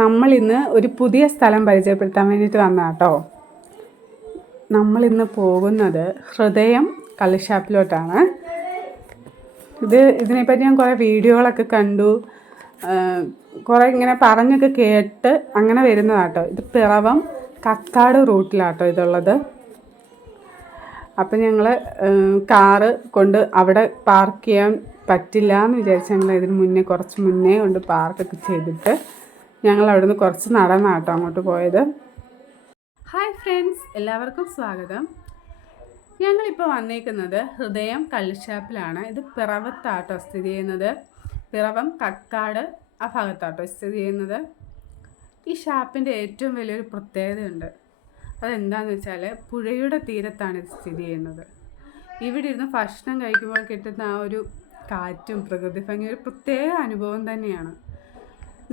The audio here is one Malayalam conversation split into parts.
നമ്മളിന്ന് ഒരു പുതിയ സ്ഥലം പരിചയപ്പെടുത്താൻ വേണ്ടിയിട്ട് വന്നതാണ് കേട്ടോ. നമ്മളിന്ന് പോകുന്നത് ഹൃദയം കള്ളുഷാപ്പിലോട്ടാണ്. ഇതിനെപ്പറ്റി ഞാൻ കുറേ വീഡിയോകളൊക്കെ കണ്ടു, കുറേ ഇങ്ങനെ പറഞ്ഞൊക്കെ കേട്ട് അങ്ങനെ വരുന്നതാട്ടോ. ഇത് പിറവം കക്കാട് റൂട്ടിലാട്ടോ ഇതുള്ളത്. അപ്പം ഞങ്ങൾ കാറ് കൊണ്ട് അവിടെ പാർക്ക് ചെയ്യാൻ പറ്റില്ല എന്ന് വിചാരിച്ച് ഞങ്ങൾ ഇതിന് കുറച്ച് മുന്നേ കൊണ്ട് പാർക്കൊക്കെ ചെയ്തിട്ട് ഞങ്ങൾ അവിടെ നിന്ന് കുറച്ച് നടന്നാട്ടോ അങ്ങോട്ട് പോയത്. ഹായ് ഫ്രണ്ട്സ്, എല്ലാവർക്കും സ്വാഗതം. ഞങ്ങളിപ്പോൾ വന്നേക്കുന്നത് ഹൃദയം കള്ളുഷാപ്പിലാണ്. ഇത് പിറവത്താട്ടോ സ്ഥിതി ചെയ്യുന്നത്. പിറവം കക്കാട് ആ ഭാഗത്താട്ടോ സ്ഥിതി ചെയ്യുന്നത്. ഈ ഷാപ്പിൻ്റെ ഏറ്റവും വലിയൊരു പ്രത്യേകതയുണ്ട്. അതെന്താണെന്ന് വെച്ചാൽ പുഴയുടെ തീരത്താണ് ഇത് സ്ഥിതി ചെയ്യുന്നത്. ഇവിടെ ഇരുന്ന് ഭക്ഷണം കഴിക്കുമ്പോൾ കിട്ടുന്ന ആ ഒരു കാറ്റും പ്രകൃതി ഭംഗി ഒരു പ്രത്യേക അനുഭവം തന്നെയാണ്.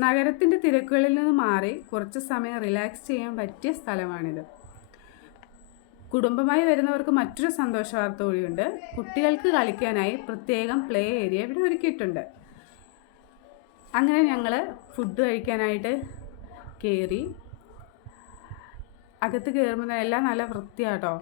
നഗരത്തിൻ്റെ തിരക്കുകളിൽ നിന്ന് മാറി കുറച്ച് സമയം റിലാക്സ് ചെയ്യാൻ പറ്റിയ സ്ഥലമാണിത്. കുടുംബമായി വരുന്നവർക്ക് മറ്റൊരു സന്തോഷ വാർത്ത കൂടിയുണ്ട്. കുട്ടികൾക്ക് കളിക്കാനായി പ്രത്യേകം പ്ലേ ഏരിയ ഇവിടെ ഒരുക്കിയിട്ടുണ്ട്. അങ്ങനെ ഞങ്ങൾ ഫുഡ് കഴിക്കാനായിട്ട് കയറി. അകത്ത് കയറുമ്പോൾ എല്ലാം നല്ല വൃത്തിയാട്ടോ.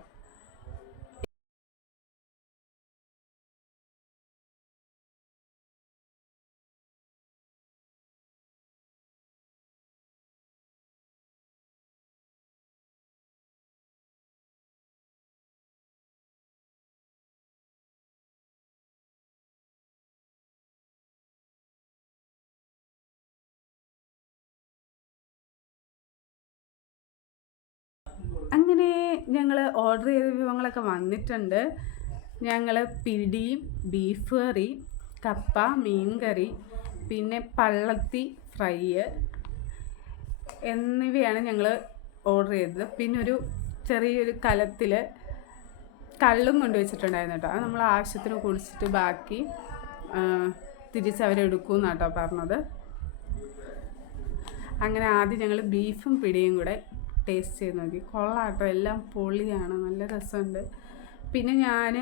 അങ്ങനെ ഞങ്ങൾ ഓർഡർ ചെയ്ത വിഭവങ്ങളൊക്കെ വന്നിട്ടുണ്ട്. ഞങ്ങൾ പിടിയും ബീഫ് കറി, കപ്പ, മീൻ കറി, പിന്നെ പള്ളത്തി ഫ്രൈ എന്നിവയാണ് ഞങ്ങൾ ഓർഡർ ചെയ്തത്. പിന്നെ ഒരു ചെറിയൊരു കലത്തിൽ കള്ളും കൊണ്ടുവച്ചിട്ടുണ്ടായിരുന്നു കേട്ടോ. അത് നമ്മൾ ആവശ്യത്തിന് കുടിച്ചിട്ട് ബാക്കി തിരിച്ചവരെടുക്കുമെന്നാട്ടോ പറഞ്ഞത്. അങ്ങനെ ആദ്യം ഞങ്ങൾ ബീഫും പിടിയും കൂടെ ടേസ്റ്റ് ചെയ്ത് നോക്കി. കൊള്ളാട്ടോ, എല്ലാം പൊളിയാണ്, നല്ല രസമുണ്ട്. പിന്നെ ഞാൻ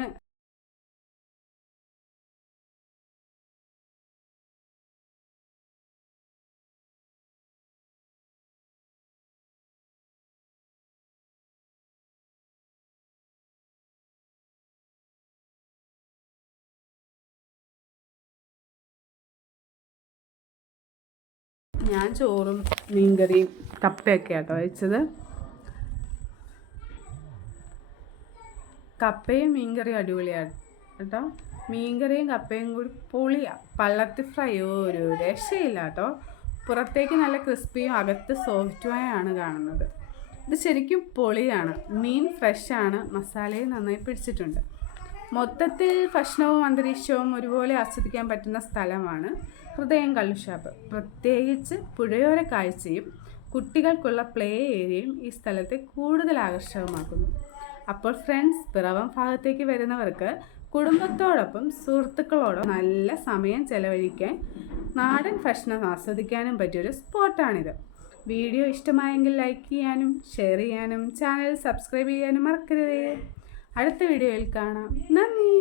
ചോറും മീൻകറിയും കപ്പയൊക്കെ ആട്ടോ കഴിച്ചത്. കപ്പയും മീൻകറിയും അടിപൊളിയാണ് കേട്ടോ. മീൻകറിയും കപ്പയും കൂടി പൊളിയാണ്. പള്ളത്തി ഫ്രൈ ഒരു രക്ഷയില്ല കേട്ടോ. പുറത്തേക്ക് നല്ല ക്രിസ്പിയും അകത്ത് സോഫ്റ്റുമായാണ് കാണുന്നത്. ഇത് ശരിക്കും പൊളിയാണ്. മീൻ ഫ്രഷാണ്, മസാലയും നന്നായി പിടിച്ചിട്ടുണ്ട്. മൊത്തത്തിൽ ഭക്ഷണവും അന്തരീക്ഷവും ഒരുപോലെ ആസ്വദിക്കാൻ പറ്റുന്ന സ്ഥലമാണ് ഹൃദയം കള്ളുഷാപ്പ്. പ്രത്യേകിച്ച് പുഴയോര കാഴ്ചയും കുട്ടികൾക്കുള്ള പ്ലേ ഏരിയയും ഈ സ്ഥലത്തെ കൂടുതൽ ആകർഷകമാക്കുന്നു. അപ്പോൾ ഫ്രണ്ട്സ്, പിറവം ഭാഗത്തേക്ക് വരുന്നവർക്ക് കുടുംബത്തോടൊപ്പം സുഹൃത്തുക്കളോടൊപ്പം നല്ല സമയം ചെലവഴിക്കാൻ നാടൻ ഭക്ഷണം ആസ്വദിക്കാനും പറ്റിയൊരു സ്പോട്ടാണിത്. വീഡിയോ ഇഷ്ടമായെങ്കിൽ ലൈക്ക് ചെയ്യാനും ഷെയർ ചെയ്യാനും ചാനൽ സബ്സ്ക്രൈബ് ചെയ്യാനും മറക്കരുത്. അടുത്ത വീഡിയോയിൽ കാണാം. നന്ദി.